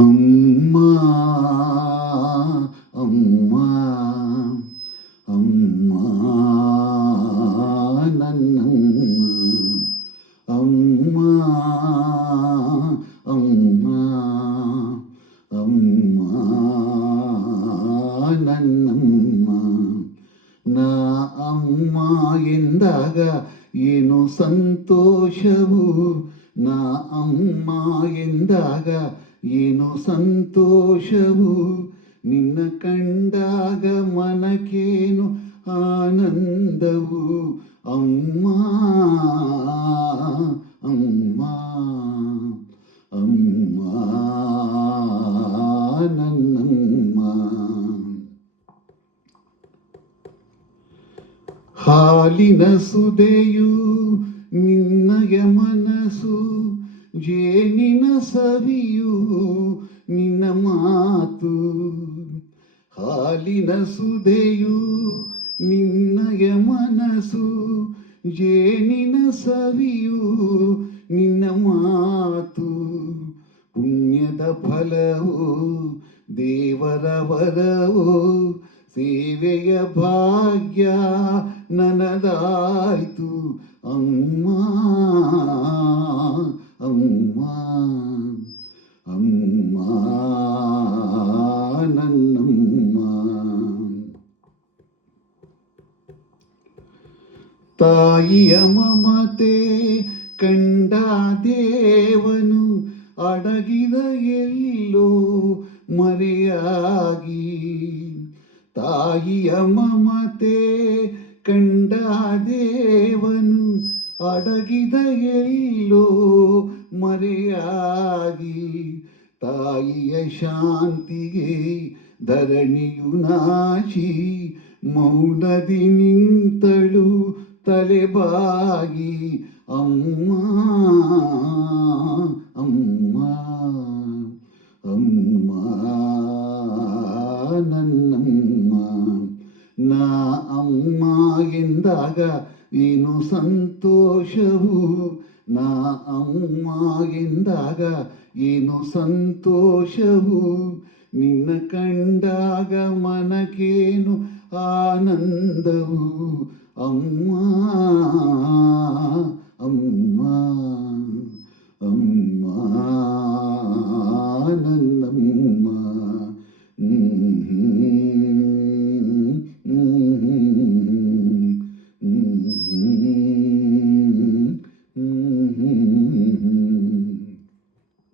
ಅಮ್ಮ ಅಮ್ಮ ಅಮ್ಮ ನನ್ನಮ್ಮ ಅಮ್ಮ ಅಮ್ಮ ಅಮ್ಮ ನನ್ನಮ್ಮ. ನಾ ಅಮ್ಮ ಎಂದಾಗ ಏನು ಸಂತೋಷವು, ನಾ ಅಮ್ಮ ಎಂದಾಗ ಏನು ಸಂತೋಷವು, ನಿನ್ನ ಕಂಡಾಗ ಮನಕೇನು ಆನಂದವು. ಅಮ್ಮ ಅಮ್ಮ ಅಮ್ಮ ನನ್ನಮ್ಮ. ಹಾಲಿನ ಸುದೆಯು ನಿನ್ನಯ ಮನಸ್ಸು, ಜೇನಿನ ಸವಿಯು ನಿನ್ನ ಮಾತು. ಹಾಲಿನ ಸುದೆಯು ನಿನ್ನಯ ಮನಸ್ಸು, ಜೇನಿನ ಸವಿಯು ನಿನ್ನ ಮಾತು. ಪುಣ್ಯದ ಫಲವು ದೇವರ ವರವು, ಸೇವೆಯ ಭಾಗ್ಯ ನನದಾಯ್ತು. ಅಮ್ಮ ಅಮ್ಮ ಅಮ್ಮ ನನ್ನಮ್ಮ. ತಾಯಿಯ ಮಮತೆ ಕಂಡ ದೇವನು ಅಡಗಿದ ಎಲ್ಲೋ ಮರೆಯಾಗಿ. ತಾಯಿಯ ಮಮತೆ ಕಂಡ ದೇವನು ಅಡಗಿದ ಎಲ್ಲೋ ಮರೆಯಾಗಿ. ತಾಯಿಯ ಶಾಂತಿಗೆ ಧರಣಿಯು ನಾಚಿ, ಮೌನದಿ ನಿಂತಳು ತಲೆಬಾಗಿ. ಅಮ್ಮ ಅಮ್ಮ ಅಮ್ಮ ನನ್ನಮ್ಮ. ನಾ ಅಮ್ಮ ಎಂದಾಗ ಏನು ಸಂತೋಷವು, ನಾ ಅಮ್ಮ ಎಂದಾಗ ಏನು ಸಂತೋಷವು, ನಿನ್ನ ಕಂಡಾಗ ಮನಕೇನು ಆನಂದವು. ಅಮ್ಮ ಅಮ್ಮ ಅಮ್ಮ